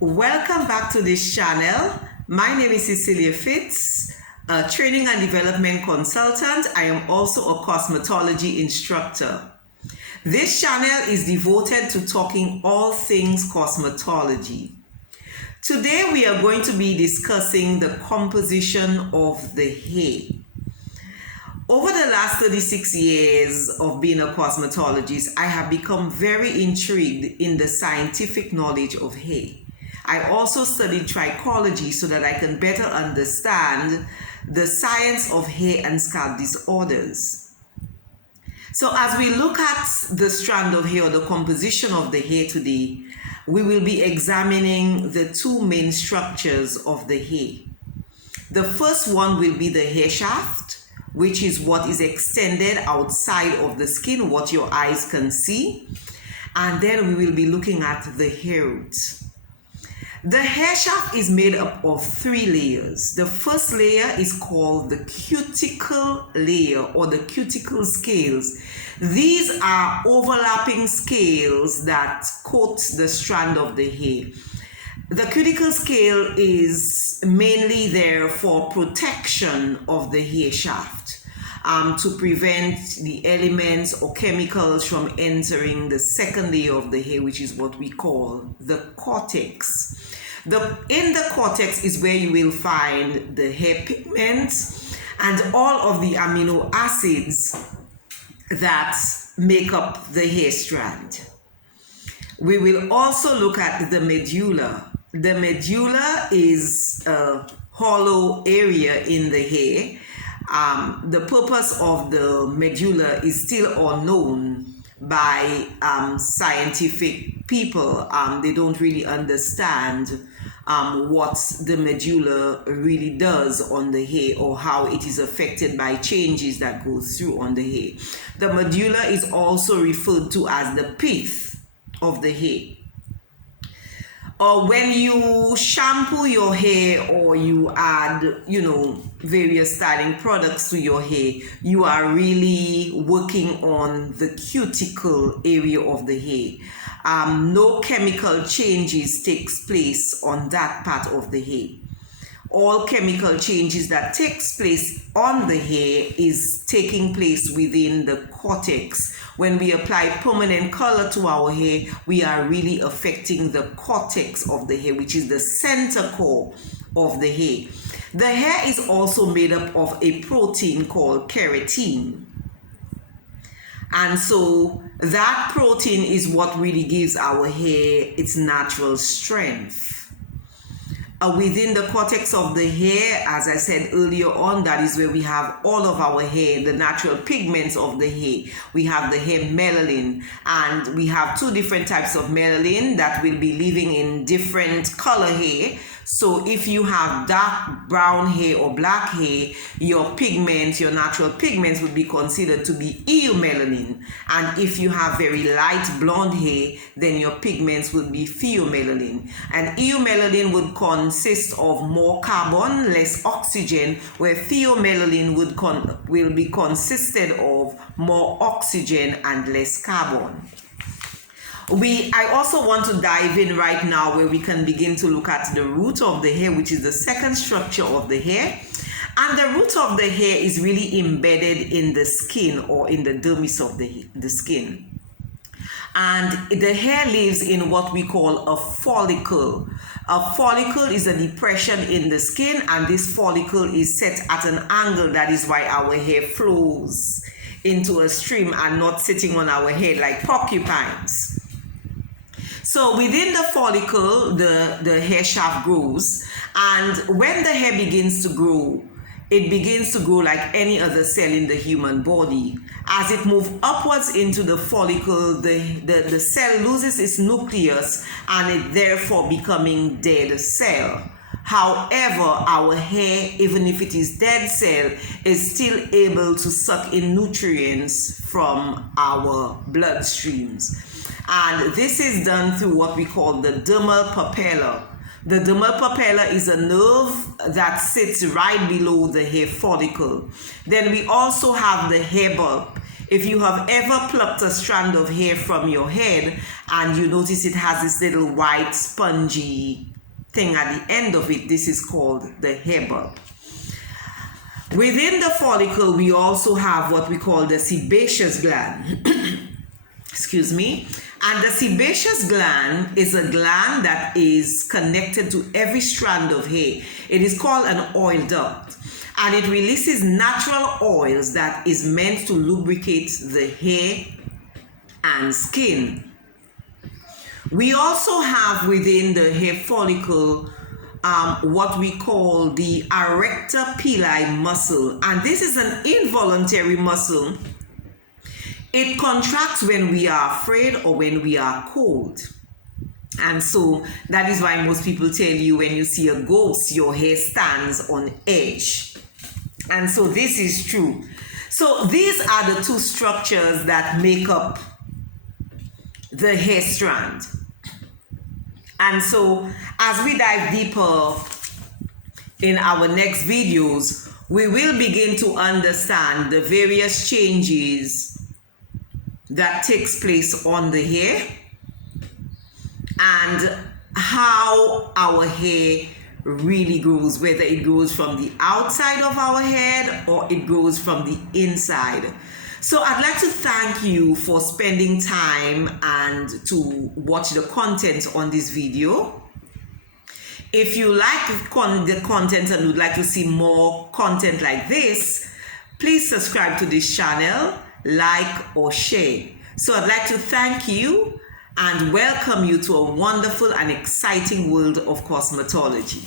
Welcome back to this channel. My name is Cecilia Fitz, a training and development consultant. I am also a cosmetology instructor. This channel is devoted to talking all things cosmetology. Today we are going to be discussing the composition of the hair. Over the last 36 years of being a cosmetologist, I have become very intrigued in the scientific knowledge of hair. I also studied trichology so that I can better understand the science of hair and scalp disorders. So as we look at the strand of hair or the composition of the hair today, we will be examining the two main structures of the hair. The first one will be the hair shaft, which is what is extended outside of the skin, what your eyes can see. And then we will be looking at the hair root. The hair shaft is made up of 3 layers. The first layer is called the cuticle layer or the cuticle scales. These are overlapping scales that coat the strand of the hair. The cuticle scale is mainly there for protection of the hair shaft, to prevent the elements or chemicals from entering the second layer of the hair, which is what we call the cortex. In the cortex is where you will find the hair pigments and all of the amino acids that make up the hair strand. We will also look at the medulla. The medulla is a hollow area in the hair. The purpose of the medulla is still unknown by scientific people. They don't really understand what the medulla really does on the hair or how it is affected by changes that go through on the hair. The medulla is also referred to as the pith of the hair. When you shampoo your hair or you add, various styling products to your hair, you are really working on the cuticle area of the hair. No chemical changes takes place on that part of the hair. All chemical changes that takes place on the hair is taking place within the cortex. When we apply permanent color to our hair, we are really affecting the cortex of the hair, which is the center core of the hair. The hair is also made up of a protein called keratin. And so that protein is what really gives our hair its natural strength. Within the cortex of the hair, as I said earlier on, that is where we have all of our hair, the natural pigments of the hair. We have the hair melanin, and we have 2 different types of melanin that will be living in different color hair. So if you have dark brown hair or black hair, your pigments, your natural pigments would be considered to be eumelanin. And if you have very light blonde hair, then your pigments would be pheomelanin. And eumelanin would consist of more carbon, less oxygen, where pheomelanin will be consisted of more oxygen and less carbon. I also want to dive in right now where we can begin to look at the root of the hair, which is the second structure of the hair. And the root of the hair is really embedded in the skin or in the dermis of the skin. And the hair lives in what we call a follicle. A follicle is a depression in the skin, and this follicle is set at an angle. That is why our hair flows into a stream and not sitting on our head like porcupines. So within the follicle, the hair shaft grows, and when the hair begins to grow, it begins to grow like any other cell in the human body. As it moves upwards into the follicle, the cell loses its nucleus and it therefore becoming dead cell. However, our hair, even if it is dead cell, is still able to suck in nutrients from our bloodstreams. And this is done through what we call the dermal papilla. The dermal papilla is a nerve that sits right below the hair follicle. Then we also have the hair bulb. If you have ever plucked a strand of hair from your head and you notice it has this little white spongy thing at the end of it, this is called the hair bulb. Within the follicle, we also have what we call the sebaceous gland. Excuse me. And the sebaceous gland is a gland that is connected to every strand of hair. It is called an oil duct, and it releases natural oils that is meant to lubricate the hair and skin. We also have within the hair follicle what we call the arrector pili muscle, and this is an involuntary muscle. It contracts when we are afraid or when we are cold. And so that is why most people tell you when you see a ghost, your hair stands on edge. And so this is true. So these are the two structures that make up the hair strand. And so as we dive deeper in our next videos, we will begin to understand the various changes that takes place on the hair and how our hair really grows, whether it grows from the outside of our head or it grows from the inside. So I'd like to thank you for spending time and to watch the content on this video. If you like the content and would like to see more content like this, please subscribe to this channel, like or share. So I'd like to thank you and welcome you to a wonderful and exciting world of cosmetology.